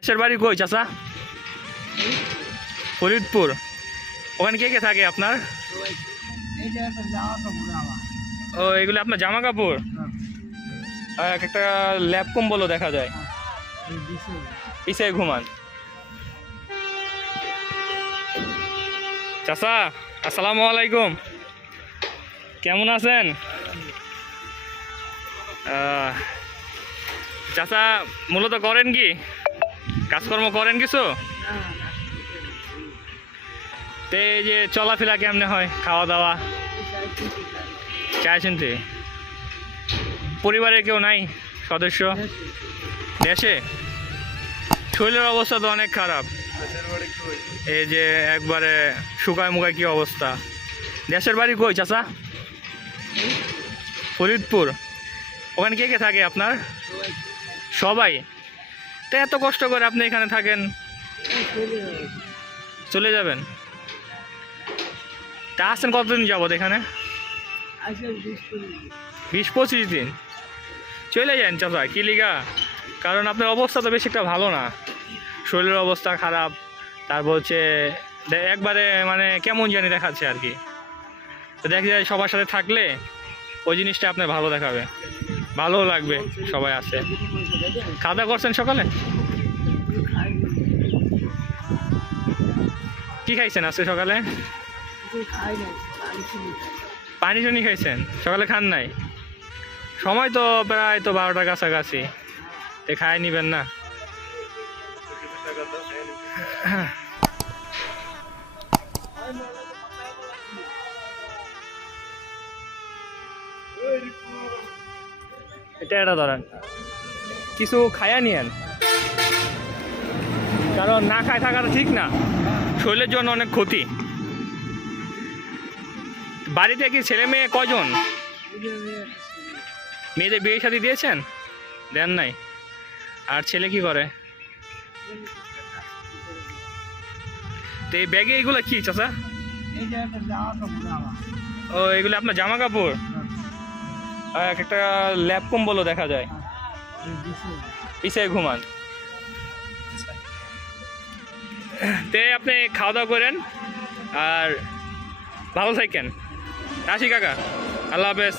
দেশের বাড়ি কই, চাচা? ফরিদপুর। ওখানে কে কে থাকে আপনার? ও, এগুলো আপনার জামা কাপড় এক একটা ল্যাপ কম্বলও দেখা যায়। পিছিয়ে ঘুমান। চাচা, আসসালামু আলাইকুম। কেমন আছেন? চাচা, মূলত করেন কি? কাজকর্ম করেন কিছু? তো এই যে চলাফেরা কেমনে হয়? খাওয়া দাওয়া চাই শুনতে পরিবারে কেউ নাই? সদস্য? দেশে? শরীরের অবস্থা তো অনেক খারাপ। এই যে একবারে শুকায় মুখায় কি অবস্থা? দেশের বাড়ি কই, চাচা? ফরিদপুর। ওখানে কে কে থাকে আপনার? সবাই? তো এত কষ্ট করে আপনি এখানে থাকেন? চলে যাবেন? তা আসছেন কতদিন যাবত এখানে? বিশ পঁচিশ দিন। চলে যান চাচা, কি লিগা? কারণ আপনার অবস্থা তো বেশি একটা ভালো না। শরীরের অবস্থা খারাপ, তারপর হচ্ছে একবারে মানে কেমন জানি দেখাচ্ছে আর কি। দেখা যায় সবার সাথে থাকলে ওই জিনিসটা আপনার ভালো দেখাবে। ভালো লাগবে সবাই আসে। খাওয়া দাওয়া করছেন সকালে? কি খাইছেন আজকে সকালে? পানি টানি খাইছেন? সকালে খান নাই? সময় তো প্রায় তো বারোটার কাছাকাছি। তে খাই নিবেন না। এটা এটা ধরেন। কিছু খায়া নিয়েন। কারণ না খায় থাকাটা ঠিক না। শরীরের জন্য অনেক ক্ষতি। বাড়িতে কি ছেলে মেয়ে কজন? মেয়েদের বিয়ে শাদি দিয়েছেন? দেন নাই। আর ছেলে কি করে? তো এই ব্যাগে এগুলো কি চাচা? ও এগুলো আপনার জামা কাপড়? আর এক একটা ল্যাপ কম্বলও দেখা যায়। পিছিয়ে ঘুমান। তে আপনি খাওয়া দাওয়া করেন, আর ভালো থাকেন। আসি কাকা, আল্লাহ হাফেজ।